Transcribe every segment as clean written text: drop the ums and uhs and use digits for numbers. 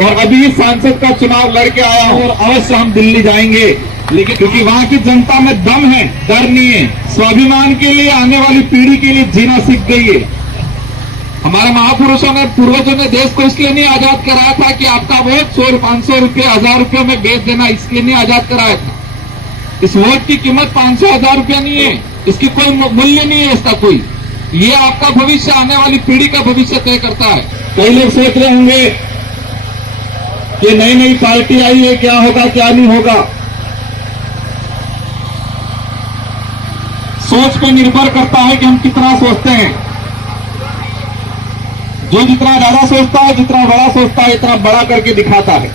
और अभी सांसद का चुनाव लड़के आया हूं और अवश्य हम दिल्ली जाएंगे, लेकिन क्योंकि वहां की जनता में दम है, डर नहीं है। स्वाभिमान के लिए, आने वाली पीढ़ी के लिए जीना सीख गई है। हमारे महापुरुषों ने, पूर्वजों ने देश को इसलिए नहीं आजाद कराया था कि आपका वोट 100, 500 रुपये, 1000 रुपये में बेच देना, इसलिए नहीं आजाद कराया था। इस वोट की कीमत 500, 1000 रुपया नहीं है, इसकी कोई मूल्य नहीं है इसका कोई। ये आपका भविष्य, आने वाली पीढ़ी का भविष्य तय करता है। कई लोग सोच रहे होंगे कि नई नई पार्टी आई है, क्या होगा क्या नहीं होगा। सोच पर निर्भर करता है कि हम कितना सोचते हैं। जो जितना ज्यादा सोचता है, जितना बड़ा सोचता है, इतना बड़ा करके दिखाता है।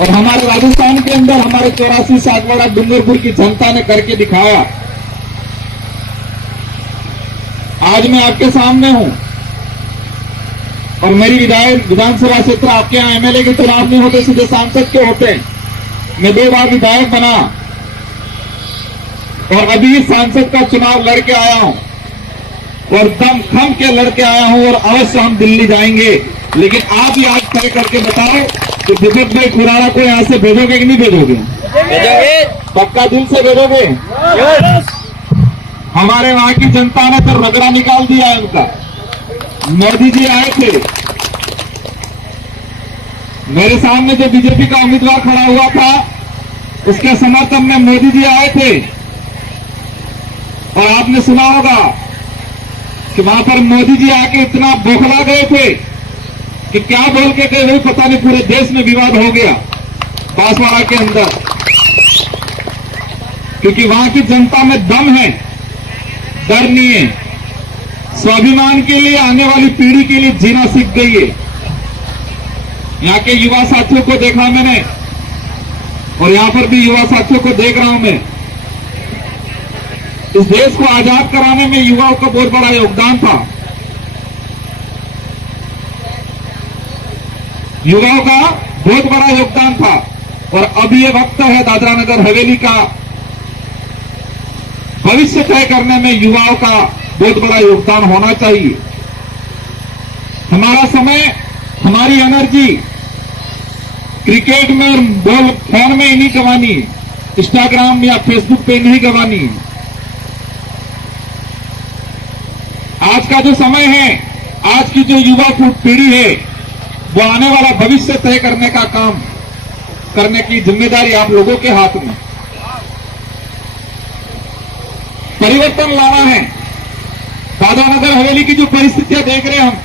और हमारे राजस्थान के अंदर हमारे 84 सातवाड़ा डूंगरपुर की जनता ने करके दिखाया। आज मैं आपके सामने हूं और मेरी विधानसभा क्षेत्र, आपके यहां एमएलए के चुनाव नहीं होते, सीधे सांसद के होते हैं। मैं 2 बार विधायक बना और अभी सांसद का चुनाव लड़के आया हूं और दम खम के लड़के आया हूं और अवश्य हम दिल्ली जाएंगे। लेकिन आप ही आज तय करके बताओ कि दीपक भाई खुराना को यहां से भेजोगे कि नहीं भेजोगे? पक्का दिल से भेजोगे? हमारे वहां की जनता ने तो रगड़ा निकाल दिया है उनका। मोदी जी आए थे, मेरे सामने जो बीजेपी का उम्मीदवार खड़ा हुआ था, उसके समर्थन में मोदी जी आए थे। और आपने सुना होगा कि वहां पर मोदी जी आके इतना बौखला गए थे कि क्या बोल के गए वही पता नहीं, पूरे देश में विवाद हो गया बांसवाड़ा के अंदर। क्योंकि वहां की जनता में दम है, डर नहीं है। स्वाभिमान के लिए, आने वाली पीढ़ी के लिए जीना सीख गई है। यहां के युवा साथियों को देखा मैंने और यहां पर भी युवा साथियों को देख रहा हूं मैं। इस देश को आजाद कराने में युवाओं का बहुत बड़ा योगदान था। युवाओं का बहुत बड़ा योगदान था और अब ये वक्त है दादरा नगर हवेली का भविष्य तय करने में युवाओं का बहुत बड़ा योगदान होना चाहिए। हमारा समय, हमारी एनर्जी क्रिकेट में और बॉल फोन में ही नहीं गंवानी है, इंस्टाग्राम या फेसबुक पे नहीं गंवानी है। आज का जो समय है, आज की जो युवा पीढ़ी है, वो आने वाला भविष्य तय करने का काम करने की जिम्मेदारी आप लोगों के हाथ में। परिवर्तन लाना है। दादरा नगर हवेली की जो परिस्थितियां देख रहे हैं हम,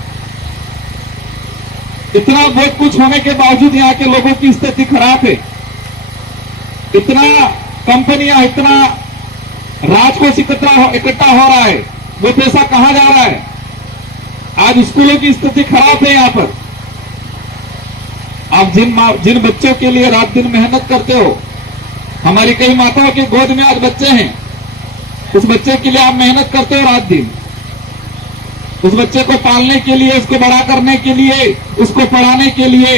इतना बहुत कुछ होने के बावजूद यहां के लोगों की स्थिति खराब है। इतना कंपनियां, इतना राजकोष इकट्ठा हो रहा है, वो पैसा कहां जा रहा है? आज स्कूलों की स्थिति खराब है। यहां पर आप जिन बच्चों के लिए रात दिन मेहनत करते हो, हमारी कई माताओं के गोद में आज बच्चे हैं, उस बच्चे के लिए आप मेहनत करते हो रात दिन, उस बच्चे को पालने के लिए, उसको बड़ा करने के लिए, उसको पढ़ाने के लिए।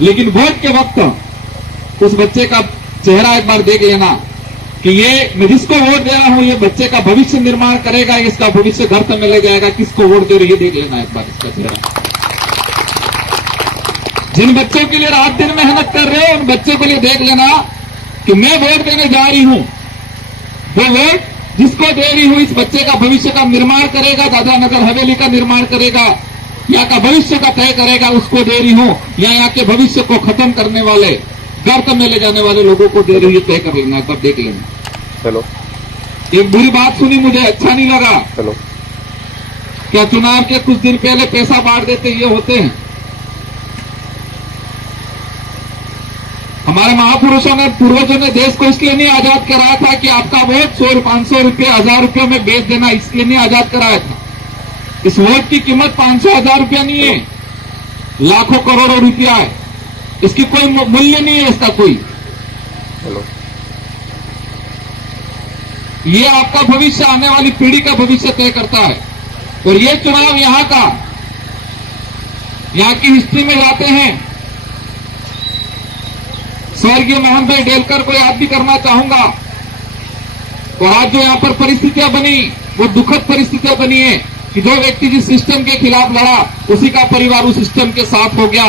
लेकिन वोट के वक्त उस बच्चे का चेहरा एक बार देख लेना कि ये मैं जिसको वोट दे रहा हूं, ये बच्चे का भविष्य निर्माण करेगा, इसका भविष्य घर तक में ले जाएगा। किसको वोट दे रही है देख लेना एक बार इसका चेहरा। जिन बच्चों के लिए रात दिन मेहनत कर रहे हो, उन बच्चों के लिए देख लेना कि मैं वोट देने जा रही हूं, वो वोट जिसको दे रही हूं, इस बच्चे का भविष्य का निर्माण करेगा, दादरा नगर हवेली का निर्माण करेगा, यहाँ का भविष्य का तय करेगा, उसको दे रही हूं। या यहाँ के भविष्य को खत्म करने वाले, गर्त में ले जाने वाले लोगों को दे रही है, तय कर लेना, एक बार देख लेना। चलो, एक बुरी बात सुनी, मुझे अच्छा नहीं लगा। चलो, क्या चुनाव के कुछ दिन पहले पैसा बांट देते ये होते हैं? हमारे महापुरुषों ने, पूर्वजों ने देश को इसलिए नहीं आजाद कराया था कि आपका वोट 100, 500 रुपये, 1000 रुपये में बेच देना, इसलिए नहीं आजाद कराया था। इस वोट की कीमत 500, 1000 रुपया नहीं है, लाखों करोड़ों रुपया है। इसकी कोई मूल्य नहीं है इसका कोई। चलो, ये आपका भविष्य, आने वाली पीढ़ी का भविष्य तय करता है। और ये चुनाव यहां का, यहां की हिस्ट्री में जाते हैं। स्वर्गीय मोहन भाई डेलकर को याद भी करना चाहूंगा। और आज जो यहां पर परिस्थितियां बनी, वो दुखद परिस्थितियां बनी है कि जो व्यक्ति जिस सिस्टम के खिलाफ लड़ा उसी का परिवार उस सिस्टम के साथ हो गया,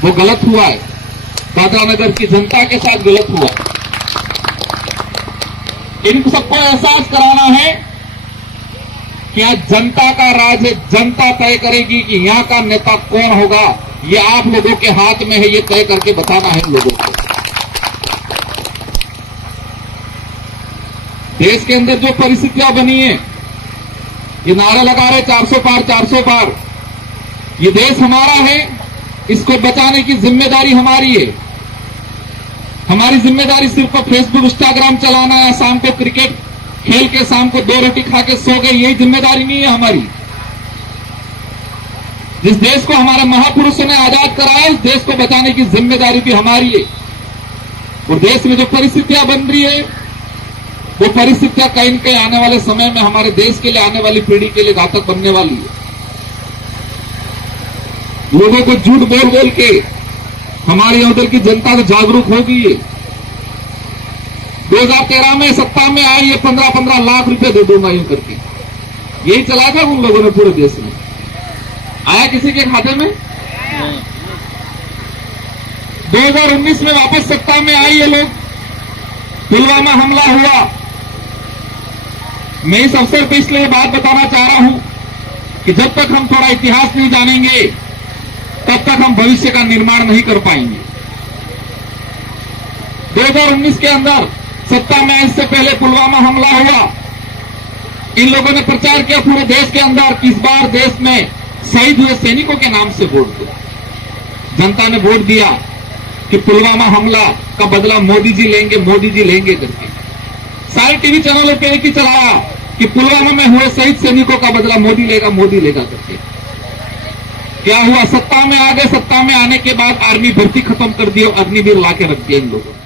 वो गलत हुआ है। दादरा नगर की जनता के साथ गलत हुआ। इनको सबको एहसास कराना है कि आज जनता का राज है, जनता तय करेगी कि यहां का नेता कौन होगा। ये आप लोगों के हाथ में है, ये तय करके बताना है लोगों को। देश के अंदर जो परिस्थितियां बनी है, ये नारा लगा रहे 400 पार 400 पार। ये देश हमारा है, इसको बचाने की जिम्मेदारी हमारी है। हमारी जिम्मेदारी सिर्फ फेसबुक इंस्टाग्राम चलाना या शाम को क्रिकेट खेल के शाम को 2 रोटी खा के सो गए, यही जिम्मेदारी नहीं है हमारी। जिस देश को हमारे महापुरुषों ने आजाद कराया, इस देश को बचाने की जिम्मेदारी भी हमारी है। और देश में जो परिस्थितियां बन रही है, वो परिस्थितियां कहीं न कहीं आने वाले समय में हमारे देश के लिए, आने वाली पीढ़ी के लिए घातक बनने वाली है। लोगों को झूठ बोल बोल के हमारी उधर की जनता तो जागरूक हो गई है। 2013 में सत्ता में आई, ये 15-15 लाख रुपए दे दूंगा यूं करके, यही चलाया था उन लोगों ने पूरे देश में। आया किसी के खाते में? 2019 में वापस सत्ता में आई ये लोग, पुलवामा हमला हुआ। मैं इस अवसर पर इसलिए बात बताना चाह रहा हूं कि जब तक हम थोड़ा इतिहास नहीं जानेंगे, तब तक हम भविष्य का निर्माण नहीं कर पाएंगे। 2019 के अंदर सत्ता में आने से पहले पुलवामा हमला हुआ। इन लोगों ने प्रचार किया पूरे देश के अंदर कि इस बार देश में शहीद हुए सैनिकों के नाम से वोट दो। जनता ने वोट दिया कि पुलवामा हमला का बदला मोदी जी लेंगे, मोदी जी लेंगे करके। सारे टीवी चैनलों पे एक ही चलाया कि पुलवामा में हुए शहीद सैनिकों का बदला मोदी लेगा, मोदी लेगा करके। क्या हुआ? सत्ता में आ गए। सत्ता में आने के बाद आर्मी भर्ती खत्म कर दी और अग्निवीर ला के रख दिया इन लोगों ने।